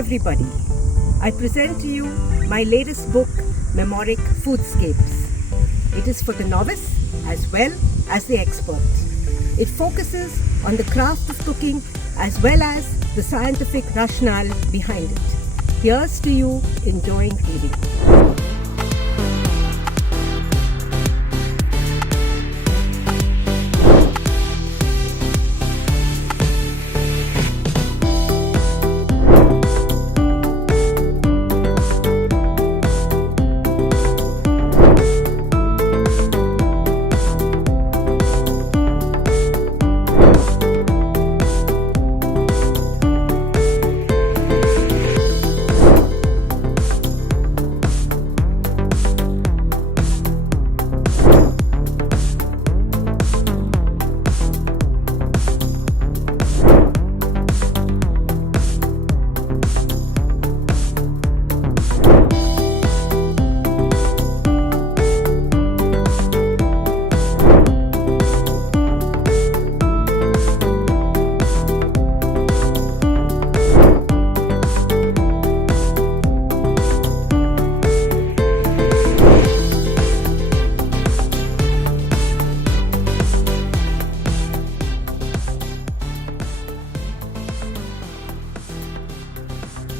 everybody. I present to you my latest book, Memoiric Foodscapes. It is for the novice as well as the expert. It focuses on the craft of cooking as well as the scientific rationale behind it. Here's to you enjoying reading.